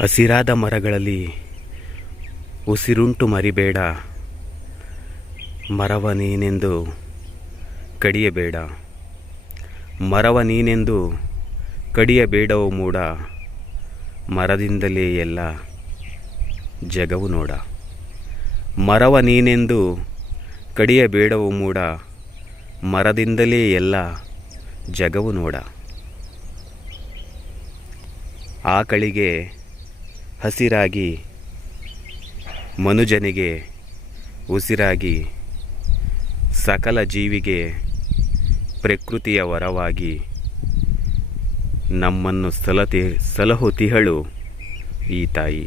ಹಸಿರಾದ ಮರಗಳಲ್ಲಿ ಉಸಿರುಂಟು ಮರಿಬೇಡ, ಮರವ ನೀನೆಂದು ಕಡಿಯಬೇಡ. ಮರವ ನೀನೆಂದು ಕಡಿಯಬೇಡವೋ ಮೂಡ, ಮರದಿಂದಲೇ ಎಲ್ಲ ಜಗವು ನೋಡ. ಮರವ ನೀನೆಂದು ಕಡಿಯಬೇಡವೋ ಮೂಡ, ಮರದಿಂದಲೇ ಎಲ್ಲ ಜಗವು ನೋಡ. ಆಕಳಿಗೆ ಹಸಿರಾಗಿ, ಮನುಜನಿಗೆ ಉಸಿರಾಗಿ, ಸಕಲ ಜೀವಿಗೆ ಪ್ರಕೃತಿಯ ವರವಾಗಿ, ನಮ್ಮನ್ನು ಸಲಹುತಿಹಳು ಈ ತಾಯಿ.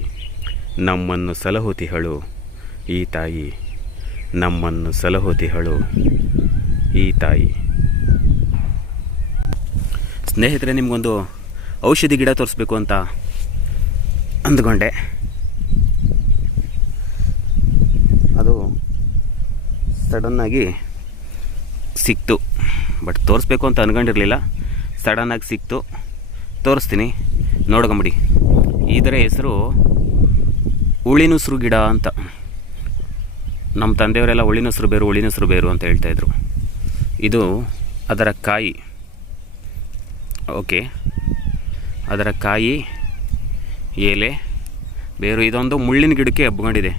ನಮ್ಮನ್ನು ಸಲಹುತಿಹಳು ಈ ತಾಯಿ. ನಮ್ಮನ್ನು ಸಲಹುತಿಹಳು ಈ ತಾಯಿ. ಸ್ನೇಹಿತರೆ, ನಿಮಗೊಂದು ಔಷಧಿ ಗಿಡ ತೋರಿಸ್ಬೇಕು ಅಂತ ಅಂದ್ಕೊಂಡೆ. ಅದು ಸಡನ್ನಾಗಿ ಸಿಕ್ತು, ಬಟ್ ತೋರಿಸ್ಬೇಕು ಅಂತ ಅಂದ್ಕೊಂಡಿರಲಿಲ್ಲ. ಸಡನ್ನಾಗಿ ಸಿಕ್ತು, ತೋರಿಸ್ತೀನಿ, ನೋಡ್ಕೊಂಬಿಡಿ. ಇದರ ಹೆಸರು ಉಳಿನುಸ್ರು ಗಿಡ ಅಂತ. ನಮ್ಮ ತಂದೆಯವರೆಲ್ಲ ಉಳಿನುಸ್ರು ಬೇರು ಅಂತ ಹೇಳ್ತಾಯಿದ್ರು. ಇದು ಅದರ ಕಾಯಿ. ಓಕೆ, ಅದರ ಕಾಯಿ, ಎಲೆ, ಬೇರು. ಇದೊಂದು ಮುಳ್ಳಿನ ಗಿಡಕ್ಕೆ ಹಬ್ಕೊಂಡಿದೆ.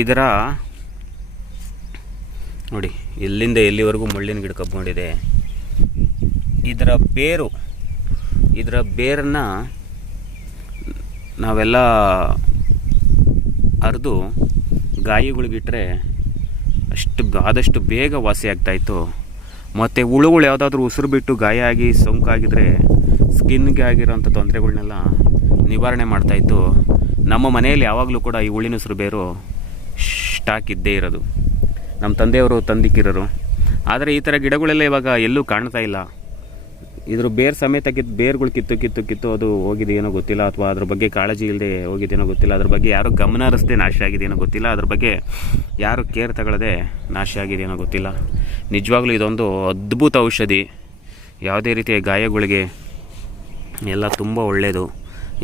ಇದರ ನೋಡಿ, ಎಲ್ಲಿಂದ ಎಲ್ಲಿವರೆಗೂ ಮುಳ್ಳಿನ ಗಿಡಕ್ಕೆ ಹಬ್ಕೊಂಡಿದೆ. ಇದರ ಬೇರನ್ನು ನಾವೆಲ್ಲ ಅರೆದು ಗಾಯಗಳಿಗಿಟ್ರೆ ಆದಷ್ಟು ಬೇಗ ವಾಸಿ ಆಗ್ತಾಯಿತ್ತು. ಮತ್ತು ಹುಳುಗಳು ಯಾವುದಾದ್ರೂ ಉಸಿರು ಬಿಟ್ಟು ಗಾಯ ಆಗಿ ಸೋಂಕಾಗಿದ್ದರೆ ಸ್ಕಿನ್ಗೆ ಆಗಿರೋಂಥ ತೊಂದರೆಗಳನ್ನೆಲ್ಲ ನಿವಾರಣೆ ಮಾಡ್ತಾಯಿತ್ತು. ನಮ್ಮ ಮನೆಯಲ್ಲಿ ಯಾವಾಗಲೂ ಕೂಡ ಈ ಉಳಿನುಸ್ರು ಬೇರು ಸ್ಟಾಕ್ ಇದ್ದೇ ಇರೋದು. ನಮ್ಮ ತಂದೆಯವರು ತಂದಿಕ್ಕಿರೋರು. ಆದರೆ ಈ ಥರ ಗಿಡಗಳೆಲ್ಲ ಇವಾಗ ಎಲ್ಲೂ ಕಾಣ್ತಾ ಇಲ್ಲ. ಇದ್ರ ಬೇರು ಸಮೇತ ಬೇರುಗಳು ಕಿತ್ತು ಅದು ಹೋಗಿದೆಯೇನೋ ಗೊತ್ತಿಲ್ಲ, ಅಥವಾ ಅದ್ರ ಬಗ್ಗೆ ಕಾಳಜಿ ಇಲ್ಲದೆ ಹೋಗಿದೆಯೇನೋ ಗೊತ್ತಿಲ್ಲ. ಅದ್ರ ಬಗ್ಗೆ ಯಾರು ಗಮನ ಹರಿಸದೆ ನಾಶ ಆಗಿದೆಯೇನೋ ಗೊತ್ತಿಲ್ಲ. ಅದ್ರ ಬಗ್ಗೆ ಯಾರು ಕೇರ್ ತಗೊಳ್ಳದೆ ನಾಶ ಆಗಿದೆಯೇನೋ ಗೊತ್ತಿಲ್ಲ. ನಿಜವಾಗ್ಲೂ ಇದೊಂದು ಅದ್ಭುತ ಔಷಧಿ. ಯಾವುದೇ ರೀತಿಯ ಗಾಯಗಳಿಗೆ ಎಲ್ಲ ತುಂಬ ಒಳ್ಳೆಯದು.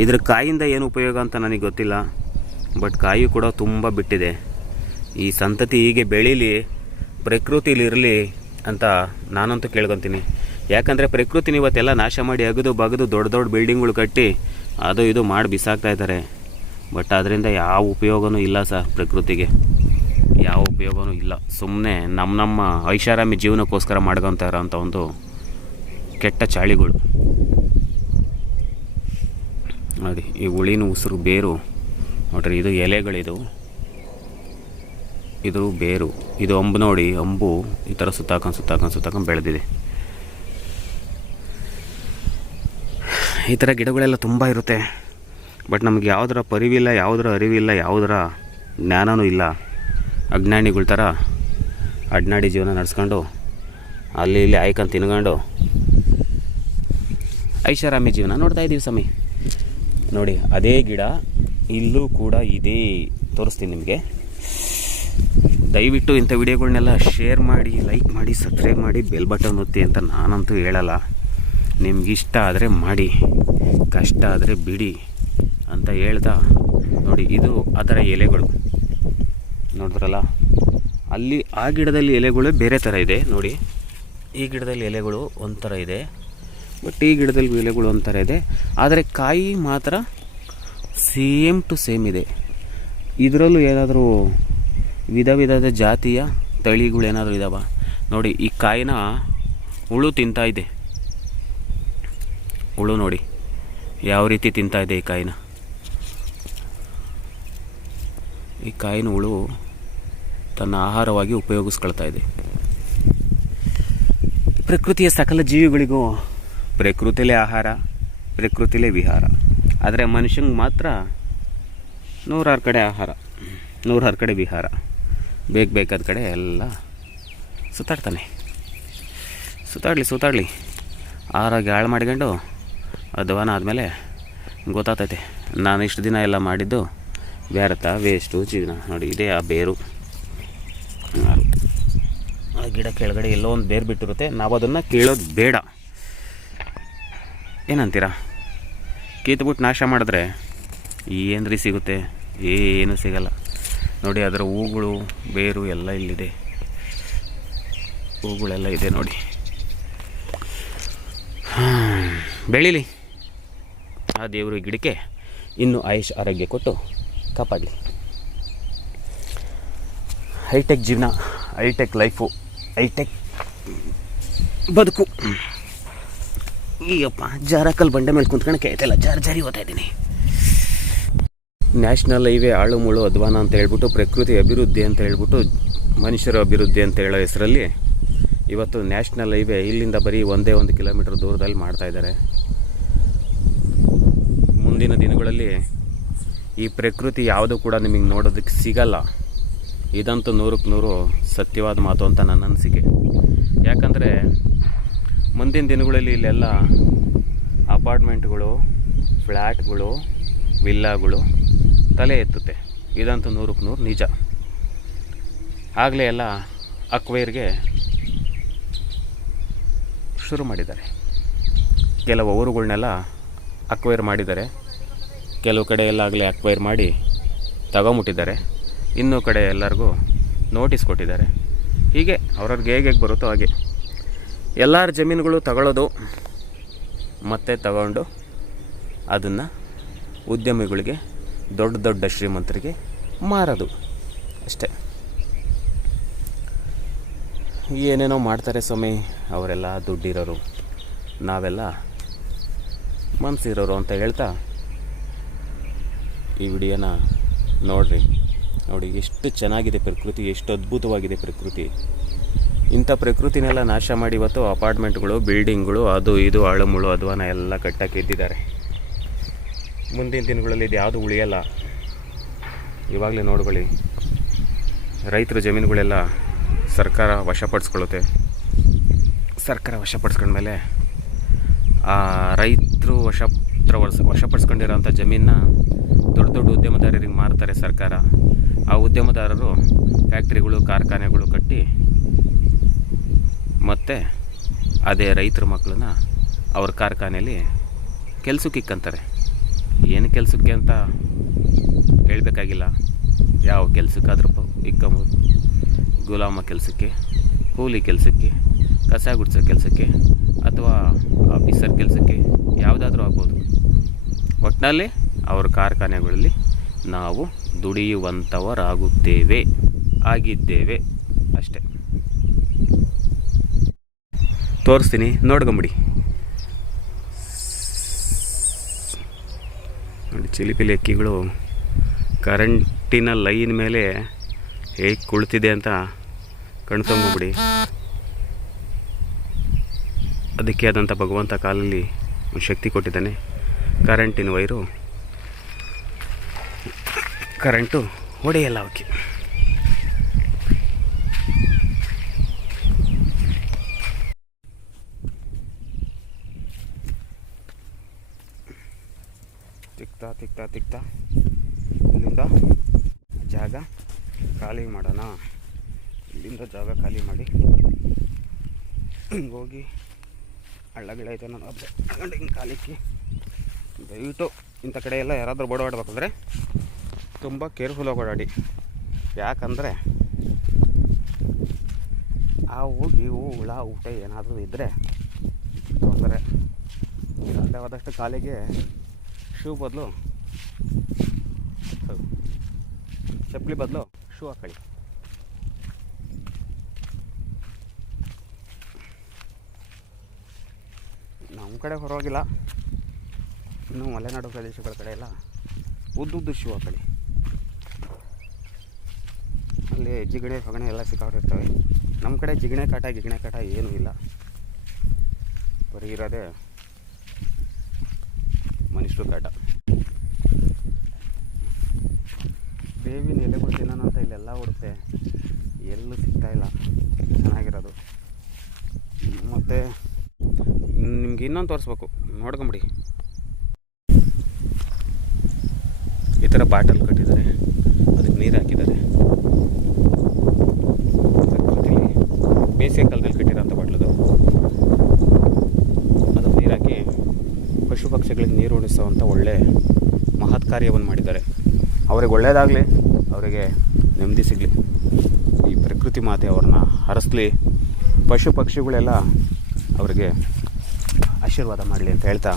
ಇದ್ರ ಕಾಯಿಂದ ಏನು ಉಪಯೋಗ ಅಂತ ನನಗೆ ಗೊತ್ತಿಲ್ಲ, ಬಟ್ ಕಾಯಿ ಕೂಡ ತುಂಬ ಬಿಟ್ಟಿದೆ. ಈ ಸಂತತಿ ಹೀಗೆ ಬೆಳೀಲಿ, ಪ್ರಕೃತಿಲಿರಲಿ ಅಂತ ನಾನಂತೂ ಕೇಳ್ಕೊತೀನಿ. ಯಾಕಂದರೆ ಪ್ರಕೃತಿನ ಇವತ್ತೆಲ್ಲ ನಾಶ ಮಾಡಿ ಅಗದು ಬಗದು ದೊಡ್ಡ ಬಿಲ್ಡಿಂಗ್ಗಳು ಕಟ್ಟಿ ಅದು ಇದು ಮಾಡಿ ಬಿಸಾಕ್ತಾ ಇದ್ದಾರೆ. ಬಟ್ ಅದರಿಂದ ಯಾವ ಉಪಯೋಗವೂ ಇಲ್ಲ ಸರ್. ಪ್ರಕೃತಿಗೆ ಯಾವ ಉಪಯೋಗವೂ ಇಲ್ಲ. ಸುಮ್ಮನೆ ನಮ್ಮ ಐಷಾರಾಮಿ ಜೀವನಕ್ಕೋಸ್ಕರ ಮಾಡ್ಕೊತಾ ಇರೋಂಥ ಒಂದು ಕೆಟ್ಟ ಚಾಳಿಗಳು. ನೋಡಿ, ಈ ಉಳಿನ ಉಸಿರು ಬೇರು ನೋಡ್ರಿ. ಇದು ಎಲೆಗಳಿದು, ಇದು ಬೇರು, ಇದು ಅಂಬು. ನೋಡಿ, ಅಂಬು ಈ ಥರ ಸುತ್ತಾಕೊಂಡು ಬೆಳೆದಿದೆ. ಈ ಥರ ಗಿಡಗಳೆಲ್ಲ ತುಂಬ ಇರುತ್ತೆ. ಬಟ್ ನಮಗೆ ಯಾವುದರ ಪರಿವಿಲ್ಲ, ಯಾವುದರ ಅರಿವಿಲ್ಲ, ಯಾವುದರ ಜ್ಞಾನವೂ ಇಲ್ಲ. ಅಜ್ಞಾನಿಗಳ ಥರ ಅಡ್ನಾಡಿ ಜೀವನ ನಡೆಸ್ಕೊಂಡು ಅಲ್ಲಿ ಇಲ್ಲಿ ಆಯ್ಕೊಂಡು ತಿನ್ಕೊಂಡು ಐಷಾರಾಮಿ ಜೀವನ ನೋಡ್ತಾ ಇದ್ದೀವಿ ಸ್ವಾಮಿ. ನೋಡಿ, ಅದೇ ಗಿಡ ಇಲ್ಲೂ ಕೂಡ ಇದೆ. ತೋರಿಸ್ತೀನಿ ನಿಮಗೆ. ದಯವಿಟ್ಟು ಇಂಥ ವಿಡಿಯೋಗಳನ್ನೆಲ್ಲ ಶೇರ್ ಮಾಡಿ, ಲೈಕ್ ಮಾಡಿ, ಸಬ್ಸ್ಕ್ರೈಬ್ ಮಾಡಿ, ಬೆಲ್ ಬಟನ್ ಒತ್ತಿ ಅಂತ ನಾನಂತೂ ಹೇಳಲ್ಲ. ನಿಮಗಿಷ್ಟ ಆದರೆ ಮಾಡಿ, ಕಷ್ಟ ಆದರೆ ಬಿಡಿ ಅಂತ ಹೇಳ್ತಾ ನೋಡಿ, ಇದು ಅದರ ಎಲೆಗಳು ನೋಡಿದ್ರಲ್ಲ. ಅಲ್ಲಿ ಆ ಗಿಡದಲ್ಲಿ ಎಲೆಗಳು ಬೇರೆ ಥರ ಇದೆ ನೋಡಿ. ಈ ಗಿಡದಲ್ಲಿ ಎಲೆಗಳು ಒಂಥರ ಇದೆ, ಬಟ್ ಈ ಗಿಡದಲ್ಲಿ ಎಲೆಗಳು ಒಂಥರ ಇದೆ. ಆದರೆ ಕಾಯಿ ಮಾತ್ರ ಸೇಮ್ ಟು ಸೇಮ್ ಇದೆ. ಇದರಲ್ಲೂ ಏನಾದರೂ ವಿಧದ ಜಾತಿಯ ತಳಿಗಳು ಏನಾದರೂ ಇದ್ದಾವ ನೋಡಿ. ಈ ಕಾಯಿನ ಹುಳು ತಿಂತಾ ಇದೆ. ಹುಳು ನೋಡಿ ಯಾವ ರೀತಿ ತಿಂತಾ ಇದೆ ಈ ಕಾಯಿನ. ಈ ಕಾಯಿನ ಹುಳು ತನ್ನ ಆಹಾರವಾಗಿ ಉಪಯೋಗಿಸ್ಕೊಳ್ತಾ ಇದೆ. ಪ್ರಕೃತಿಯ ಸಕಲ ಜೀವಿಗಳಿಗೂ ಪ್ರಕೃತಿಲೇ ಆಹಾರ, ಪ್ರಕೃತಿಲೇ ವಿಹಾರ. ಆದರೆ ಮನುಷ್ಯಂಗೆ ಮಾತ್ರ 100 ಕಡೆ ಆಹಾರ, 100 ಕಡೆ ವಿಹಾರ. ಬೇಕಾದ ಕಡೆ ಎಲ್ಲ ಸುತ್ತಾಡ್ತಾನೆ. ಸುತ್ತಾಡಲಿ ಆರಾಗಿ ಹಾಳು ಮಾಡ್ಕೊಂಡು ಅಧ್ವಾನ ಆದಮೇಲೆ ಗೊತ್ತಾಗ್ತೈತೆ ನಾನು ಇಷ್ಟು ದಿನ ಎಲ್ಲ ಮಾಡಿದ್ದು ವ್ಯರ್ಥ, ವೇಸ್ಟು ಜೀವನ. ನೋಡಿ, ಇದೇ ಆ ಬೇರು. ಆ ಗಿಡ ಕೆಳಗಡೆ ಎಲ್ಲೋ ಒಂದು ಬೇರು ಬಿಟ್ಟಿರುತ್ತೆ. ನಾವು ಅದನ್ನು ಕೀಳೋದು ಬೇಡ. ಏನಂತೀರ? ಕಿತ್ಬಿಟ್ಟು ನಾಶ ಮಾಡಿದ್ರೆ ಏನ್ರಿ ಸಿಗುತ್ತೆ? ಏನೂ ಸಿಗಲ್ಲ. ನೋಡಿ, ಅದರ ಹೂಗಳು ಬೇರು ಎಲ್ಲ ಇಲ್ಲಿದೆ, ಹೂಗಳೆಲ್ಲ ಇದೆ ನೋಡಿ. ಬೆಳೀಲಿ ಆ ದೇವರು ಗಿಡಕ್ಕೆ ಇನ್ನೂ ಆಯುಷ್ ಆರೋಗ್ಯ ಕೊಟ್ಟು ಕಾಪಾಡಲಿ. ಹೈಟೆಕ್ ಜೀವನ, ಹೈಟೆಕ್ ಲೈಫು, ಹೈಟೆಕ್ ಬದುಕು. ಈಗಪ್ಪ ಜಾರಕಲ್ ಬಂಡೆ ಮೇಲೆ ಕುಂತ್ಕೊಳಕ್ಕೆ ಆಯ್ತಲ್ಲ, ಜಾರಿ ಓದ್ತಾ ಇದ್ದೀನಿ. ನ್ಯಾಷನಲ್ ಹೈವೇ ಆಳು ಮುಳು ಅಧ್ವಾನ ಅಂತ ಹೇಳ್ಬಿಟ್ಟು, ಪ್ರಕೃತಿ ಅಭಿವೃದ್ಧಿ ಅಂತ ಹೇಳ್ಬಿಟ್ಟು, ಮನುಷ್ಯರ ಅಭಿವೃದ್ಧಿ ಅಂತ ಹೇಳೋ ಹೆಸರಲ್ಲಿ ಇವತ್ತು ನ್ಯಾಷನಲ್ ಹೈವೇ ಇಲ್ಲಿಂದ ಬರೀ 1 ಕಿಲೋಮೀಟರ್ ದೂರದಲ್ಲಿ ಮಾಡ್ತಾಯಿದ್ದಾರೆ. ಮುಂದಿನ ದಿನಗಳಲ್ಲಿ ಈ ಪ್ರಕೃತಿ ಯಾವುದೂ ಕೂಡ ನಿಮಗೆ ನೋಡೋದಕ್ಕೆ ಸಿಗಲ್ಲ. ಇದಂತೂ 100ಕ್ಕೆ 100 ಸತ್ಯವಾದ ಮಾತು ಅಂತ ನನ್ನ ಅನಿಸಿಕೆ. ಯಾಕಂದರೆ ಮುಂದಿನ ದಿನಗಳಲ್ಲಿ ಇಲ್ಲೆಲ್ಲ ಅಪಾರ್ಟ್ಮೆಂಟ್ಗಳು, ಫ್ಲ್ಯಾಟ್ಗಳು, ವಿಲ್ಲಾಗಳು ತಲೆ ಎತ್ತುತ್ತೆ. ಇದಂತೂ 100ಕ್ಕೆ 100 ನಿಜ. ಆಗಲೇ ಎಲ್ಲ ಅಕ್ವೈರ್ಗೆ ಶುರು ಮಾಡಿದ್ದಾರೆ. ಕೆಲವು ಊರುಗಳನ್ನೆಲ್ಲ ಅಕ್ವೈರ್ ಮಾಡಿದ್ದಾರೆ, ಕೆಲವು ಕಡೆ ಎಲ್ಲ ಆಗಲೇ ಅಕ್ವೈರ್ ಮಾಡಿ ತಗೊಂಬಿಟ್ಟಿದ್ದಾರೆ, ಇನ್ನೂ ಕಡೆ ಎಲ್ಲರಿಗೂ ನೋಟಿಸ್ ಕೊಟ್ಟಿದ್ದಾರೆ. ಹೀಗೆ ಅವ್ರವ್ರಿಗೆ ಹೇಗೆ ಬರುತ್ತೋ ಹಾಗೆ ಎಲ್ಲರ ಜಮೀನುಗಳು ತಗೊಳ್ಳೋದು, ಮತ್ತೆ ತಗೊಂಡು ಅದನ್ನು ಉದ್ಯಮಿಗಳಿಗೆ, ದೊಡ್ಡ ದೊಡ್ಡ ಶ್ರೀಮಂತರಿಗೆ ಮಾರೋದು ಅಷ್ಟೇ. ಏನೇನೋ ಮಾಡ್ತಾರೆ ಸ್ವಾಮಿ, ಅವರೆಲ್ಲ ದುಡ್ಡಿರೋರು, ನಾವೆಲ್ಲ ಮನಸ್ಸಿರೋರು ಅಂತ ಹೇಳ್ತಾ ಈ ವಿಡಿಯೋನ ನೋಡಿ ಎಷ್ಟು ಚೆನ್ನಾಗಿದೆ ಪ್ರಕೃತಿ, ಎಷ್ಟು ಅದ್ಭುತವಾಗಿದೆ ಪ್ರಕೃತಿ. ಇಂಥ ಪ್ರಕೃತಿನೆಲ್ಲ ನಾಶ ಮಾಡಿ ಇವತ್ತು ಅಪಾರ್ಟ್ಮೆಂಟ್ಗಳು, ಬಿಲ್ಡಿಂಗ್ಗಳು, ಅದು ಇದು ಆಳು ಮುಳು ಅಧ್ವಾನ ಎಲ್ಲ ಕಟ್ಟಕ್ಕೆ ಎದ್ದಿದ್ದಾರೆ. ಮುಂದಿನ ದಿನಗಳಲ್ಲಿ ಇದು ಯಾವುದು ಉಳಿಯಲ್ಲ. ಇವಾಗಲೇ ನೋಡ್ಕೊಳ್ಳಿ, ರೈತರ ಜಮೀನುಗಳೆಲ್ಲ ಸರ್ಕಾರ ವಶಪಡಿಸ್ಕೊಳ್ಳುತ್ತೆ. ಸರ್ಕಾರ ವಶಪಡಿಸ್ಕೊಂಡ್ಮೇಲೆ ಆ ರೈತರು ವಶಪಡಿಸ್ಕೊಂಡಿರೋಂಥ ಜಮೀನನ್ನ ದೊಡ್ಡ ದೊಡ್ಡ ಉದ್ಯಮದಾರರಿಗೆ ಮಾರ್ತಾರೆ ಸರ್ಕಾರ. ಆ ಉದ್ಯಮದಾರರು ಫ್ಯಾಕ್ಟ್ರಿಗಳು, ಕಾರ್ಖಾನೆಗಳು ಕಟ್ಟಿ ಮತ್ತು ಅದೇ ರೈತರ ಮಕ್ಕಳನ್ನ ಅವ್ರ ಕಾರ್ಖಾನೆಯಲ್ಲಿ ಕೆಲಸಕ್ಕೆ ಇಕ್ಕಂತಾರೆ. ಏನು ಕೆಲಸಕ್ಕೆ ಅಂತ ಹೇಳಬೇಕಾಗಿಲ್ಲ, ಯಾವ ಕೆಲಸಕ್ಕಾದ್ರೂ ಇಕ್ಕಂಬೋದು. ಗುಲಾಮ ಕೆಲಸಕ್ಕೆ, ಕೂಲಿ ಕೆಲಸಕ್ಕೆ, ಕಸ ಗುಡಿಸೋ ಕೆಲಸಕ್ಕೆ, ಅಥವಾ ಆಫೀಸರ್ ಕೆಲಸಕ್ಕೆ, ಯಾವುದಾದ್ರೂ ಆಗ್ಬೋದು. ಒಟ್ಟಿನಲ್ಲಿ ಅವ್ರ ಕಾರ್ಖಾನೆಗಳಲ್ಲಿ ನಾವು ಆಗಿದ್ದೇವೆ ಅಷ್ಟೆ. ತೋರಿಸ್ತೀನಿ, ನೋಡ್ಕೊಂಬಿಡಿ. ನೋಡಿ, ಚಿಲಿಪಿಲಿ ಅಕ್ಕಿಗಳು ಕರೆಂಟಿನ ಲೈನ್ ಮೇಲೆ ಹೇಗೆ ಕುಳಿತಿದೆ ಅಂತ ಕಣ್ತೊಂಬಿಡಿ. ಅದಕ್ಕೆ ಆದಂಥ ಭಗವಂತ ಕಾಲಲ್ಲಿ ಒಂದು ಶಕ್ತಿ ಕೊಟ್ಟಿದ್ದಾನೆ. ಕರೆಂಟಿನ ವೈರು, ಕರೆಂಟು ಹೊಡೆಯಲ್ಲ ಅವಕ್ಕೆ. ತಿಕ್ತಾ ಇಲ್ಲಿಂದ ಜಾಗ ಖಾಲಿ ಮಾಡೋಣ. ಇಲ್ಲಿಂದ ಜಾಗ ಖಾಲಿ ಮಾಡಿ ಹಿಂಗೆ ಹೋಗಿ ಹಳ್ಳ ಗಿಡ ಐತೆ ನಾನು ತಗೊಂಡು ಹಿಂಗೆ ಕಾಲಿಕ್ಕಿ. ದಯವಿಟ್ಟು ಇಂಥ ಕಡೆ ಎಲ್ಲ ಯಾರಾದರೂ ಓಡಾಡಬೇಕಂದ್ರೆ ತುಂಬ ಕೇರ್ಫುಲ್ಲಾಗಿ ಓಡಾಡಿ. ಯಾಕಂದರೆ ಹಾವು ಗೀವು ಹುಳ ಊಟ ಏನಾದರೂ ಇದ್ದರೆ ತೊಂದರೆ. ಸಾಧ್ಯವಾದಷ್ಟು ಕಾಲಿಗೆ ಶೂ ಬದಲು ಚಪ್ಪಲಿ ಬದಲು ಶೂ ಹಾಕೊಳ್ಳಿ. ನಮ್ಮ ಕಡೆ ಹೊರವಾಗಿಲ್ಲ, ಇನ್ನು ಮಲೆನಾಡು ಪ್ರದೇಶಗಳ ಕಡೆ ಎಲ್ಲ ಉದ್ದುದ್ದು ಶೂ ಹಾಕೊಳ್ಳಿ. ಅಲ್ಲಿ ಜಿಗಣೆ ಪಗಣೆ ಎಲ್ಲ ಸಿಕ್ಕಾಡಿರ್ತವೆ. ನಮ್ಮ ಕಡೆ ಜಿಗಣೆ ಕಾಟ ಏನೂ ಇಲ್ಲ, ಬರೀ ಇರೋದೇ ಮನುಷ್ಯರು ಕಾಟ. ಬೇವಿನ ಎಲೆಗಳು ತಿನ್ನೋಣ ಅಂತ ಇಲ್ಲೆಲ್ಲ ಹುಡುಕ್ತೆ, ಎಲ್ಲೂ ಸಿಗ್ತಾಯಿಲ್ಲ ಚೆನ್ನಾಗಿರೋದು. ಮತ್ತು ನಿಮ್ಗೆ ಇನ್ನೊಂದು ತೋರಿಸ್ಬೇಕು, ನೋಡ್ಕೊಂಬಿಡಿ. ಈ ಥರ ಬಾಟಲ್ ಕಟ್ಟಿದ್ದಾರೆ, ಅದಕ್ಕೆ ನೀರು ಹಾಕಿದ್ದಾರೆ. ಬೇಸಿಗೆ ಕಾಲದಲ್ಲಿ ಕಟ್ಟಿರೋಂಥ ಬಾಟ್ಲದು. ಅದಕ್ಕೆ ನೀರು ಹಾಕಿ ಗಿಡಗಳಿಗೆ ನೀರು ಉಣಿಸುವಂಥ ಒಳ್ಳೆ ಮಹತ್ ಕಾರ್ಯವನ್ನು ಮಾಡಿದ್ದಾರೆ. ಅವ್ರಿಗೆ ಒಳ್ಳೆಯದಾಗಲಿ, ಅವರಿಗೆ ನೆಮ್ಮದಿ ಸಿಗಲಿ, ಈ ಪ್ರಕೃತಿ ಮಾತೆ ಅವ್ರನ್ನ ಹರಸಲಿ, ಪಶು ಪಕ್ಷಿಗಳೆಲ್ಲ ಅವರಿಗೆ ಆಶೀರ್ವಾದ ಮಾಡಲಿ ಅಂತ ಹೇಳ್ತಾ,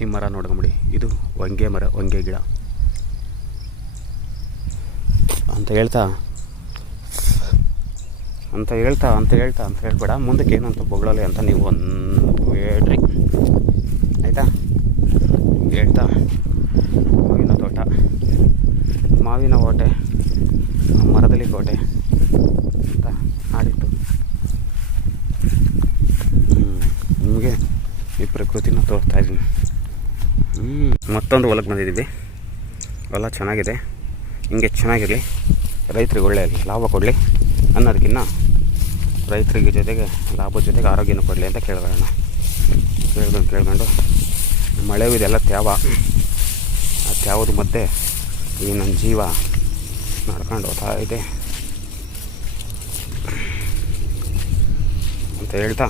ಈ ಮರ ನೋಡ್ಕೊಂಬಿಡಿ, ಇದು ಹೊಂಗೆ ಮರ, ಹೊಂಗೆ ಗಿಡ ಅಂತ ಹೇಳ್ಬೇಡ, ಮುಂದಕ್ಕೆ ಏನು ಅಂತ ಬೊಗಳಲೆ ಅಂತ ನೀವು ಒಂದು ಹೇಳ್ರಿ ಆಯಿತಾ. ಹೇಳ್ತಾ ಮಾವಿನ ತೋಟ, ಮಾವಿನ ಓಟೆ, ಮರದಲ್ಲಿ ಕೋಟೆ ಅಂತ ಹಾಡಿತ್ತು. ನಿಮಗೆ ಈ ಪ್ರಕೃತಿನ ತೋರಿಸ್ತಾ ಇದ್ದೀನಿ. ಮತ್ತೊಂದು ಹೊಲಕ್ಕೆ ಬಂದಿದ್ದೀವಿ. ಹೊಲ ಚೆನ್ನಾಗಿದೆ, ಹಿಂಗೆ ಚೆನ್ನಾಗಿರಲಿ, ರೈತರಿಗೆ ಒಳ್ಳೆಯ ಲಾಭ ಕೊಡಲಿ ಅನ್ನೋದಕ್ಕಿಂತ ರೈತರಿಗೆ ಜೊತೆಗೆ ಲಾಭದ ಜೊತೆಗೆ ಆರೋಗ್ಯನೂ ಕೊಡಲಿ ಅಂತ ಕೇಳ್ಕೊಂಡು ಮಳೆ ಇದೆಲ್ಲ ತ್ಯಾವ, ಆ ತ್ಯಾವದ ಮಧ್ಯೆ ಈ ನನ್ನ ಜೀವ ನಡ್ಕೊಂಡು ಹೋಗ್ತಾ ಇದೆ ಅಂತ ಹೇಳ್ತಾ,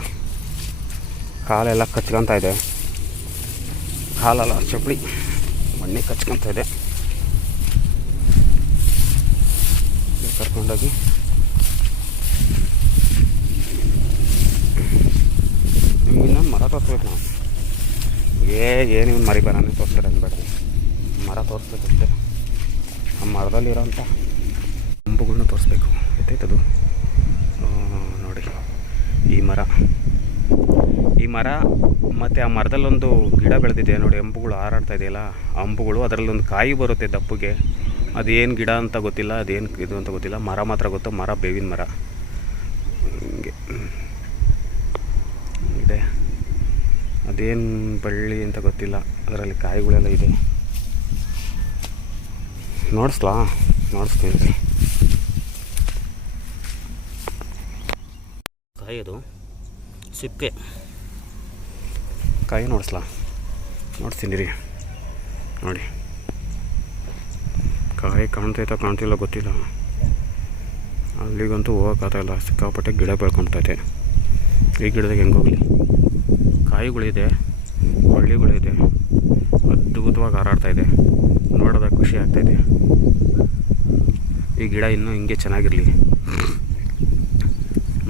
ಕಾಲೆಲ್ಲ ಕಚ್ಕೊತಾ ಇದೆ, ಕಾಲೆಲ್ಲ ಚಪ್ಪಲಿ ಮಣ್ಣೆ ಕಚ್ಕೊತಾ ಇದೆ. ಕರ್ಕೊಂಡೋಗಿ ನಿಮ್ಗೆ ಇನ್ನೊಂದು ಮರ ತೋರಿಸ್ಬೇಕು. ನಾವು ಏನು ಮರಿ ಬರೋನೇ ತೋರಿಸ್ತಾರೆ ಬೇಡ, ಮರ ತೋರಿಸ್ಬೇಕಷ್ಟೆ. ಆ ಮರದಲ್ಲಿರೋಂಥ ಅಂಬುಗಳನ್ನ ತೋರಿಸ್ಬೇಕು. ಎತ್ತೈತದು ನೋಡಿ, ಈ ಮರ ಮತ್ತು ಆ ಮರದಲ್ಲೊಂದು ಗಿಡ ಬೆಳೆದಿದೆ ನೋಡಿ, ಅಂಬುಗಳು ಹಾರಾಡ್ತಾ ಇದೆಯಲ್ಲ, ಅಂಬುಗಳು, ಅದರಲ್ಲೊಂದು ಕಾಯಿ ಬರುತ್ತೆ ದಪ್ಪಗೆ. ಅದೇನು ಗಿಡ ಅಂತ ಗೊತ್ತಿಲ್ಲ, ಅದೇನು ಇದು ಅಂತ ಗೊತ್ತಿಲ್ಲ, ಮರ ಮಾತ್ರ ಗೊತ್ತು. ಮರ ಬೇವಿನ ಮರ ಹಿಂಗೆ ಇದೆ, ಅದೇನು ಬಳ್ಳಿ ಅಂತ ಗೊತ್ತಿಲ್ಲ, ಅದರಲ್ಲಿ ಕಾಯಿಗಳೆಲ್ಲ ಇದೆ. ನೋಡಿಸ್ತೀನಿ ಕಾಯಿ, ಅದು ಸಿಪ್ಪೆ ಕಾಯಿ ನೋಡಿಸ್ತೀನಿ ರೀ. ನೋಡಿ ಕಾಯಿ ಕಾಣ್ತೈತೋ ಕಾಣ್ತಿಲ್ಲ ಗೊತ್ತಿಲ್ಲ, ಅಲ್ಲಿಗಂತೂ ಹೋಗೋಕ್ಕಾಗಲ್ಲ, ಸಿಕ್ಕಾಪಟ್ಟೆ ಗಿಡ ಬೆಳ್ಕೊತೈತೆ. ಈ ಗಿಡದಾಗ ಹೆಂಗೆ ಹೋಗಲಿ, ಕಾಯಿಗಳಿದೆ, ಬಳ್ಳಿಗಳಿದೆ, ಅದ್ಭುತವಾಗಿ ಹಾರಾಡ್ತಾಯಿದೆ, ನೋಡೋದಾಗ ಖುಷಿ ಆಗ್ತಾಯಿದೆ. ಈ ಗಿಡ ಇನ್ನೂ ಹಿಂಗೆ ಚೆನ್ನಾಗಿರಲಿ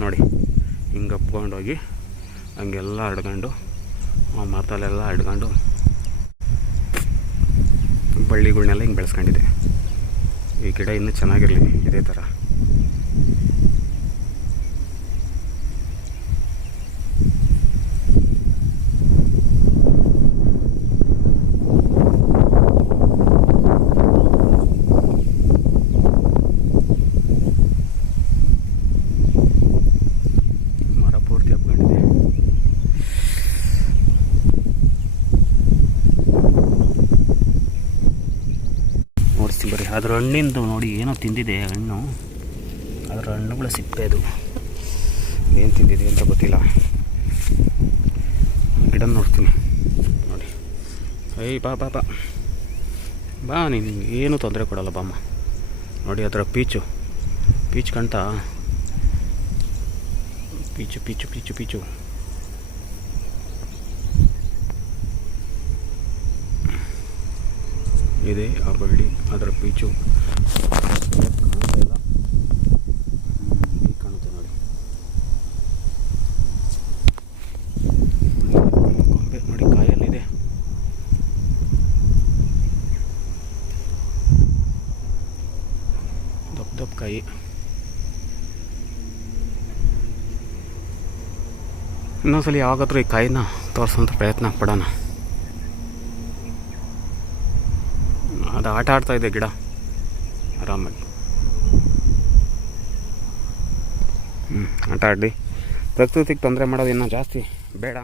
ನೋಡಿ, ಹಿಂಗೆ ಅಪ್ಕೊಂಡೋಗಿ ಹಂಗೆಲ್ಲ ಹಡ್ಕೊಂಡು, ಆ ಮರದಲ್ಲೆಲ್ಲ ಹಡ್ಕೊಂಡು ಬಳ್ಳಿಗಳನ್ನೆಲ್ಲ ಹಿಂಗೆ ಬೆಳೆಸ್ಕೊಂಡಿದೆ. ಈ ಗಿಡ ಇನ್ನೂ ಚೆನ್ನಾಗಿರಲಿ ಇದೇ ಥರ. ಮರ ಪೂರ್ತಿ ಹಬ್ಕೊಂಡಿದೆ. ನೋಡಿಸ್ತೀನಿ ಬರ್ರಿ, ಅದರ ಹಣ್ಣಿಂದು ನೋಡಿ ಏನೋ ತಿಂದಿದೆ ಹಣ್ಣು, ಅದರ ಹಣ್ಣುಗಳ ಸಿಪ್ಪೆ, ಅದು ಏನು ತಿಂದಿದೆ ಅಂತ ಗೊತ್ತಿಲ್ಲ. ಗಿಡ ನೋಡ್ತೀನಿ ನೋಡಿ. ಬಾ ನೀನು ಏನೂ ತೊಂದರೆ ಕೊಡಲ್ಲ, ಬಾಮ್ಮ. ನೋಡಿ ಅದರ ಪೀಚು ಕಾಣ್ತಾ, ಪೀಚು ಇದೆ. ಆ ಬಳ್ಳಿ, ಅದರ ಪೀಚು ಕಾಣ್ತಾ ಇಲ್ಲ, ಈಗ ಕಾಣುತ್ತೆ ನೋಡಿ. ಕೊಂಬೆ ನೋಡಿ, ಕಾಯಲ್ಲಿದೆ. ದಪ್ಪ ಕಾಯಿ. ಇನ್ನೊಂದ್ಸಲ ಯಾವಾಗಾದ್ರೂ ಈ ಕಾಯಿನ ತೋರಿಸೋಂಥ ಪ್ರಯತ್ನ ಪಡೋಣ. ಅದು ಆಟ ಆಡ್ತಾಯಿದೆ ಗಿಡ ಆರಾಮಾಗಿ. ಆಟ ಆಡಲಿ, ಪ್ರಕೃತಿಗೆ ತೊಂದರೆ ಮಾಡೋದು ಇನ್ನೂ ಜಾಸ್ತಿ ಬೇಡ.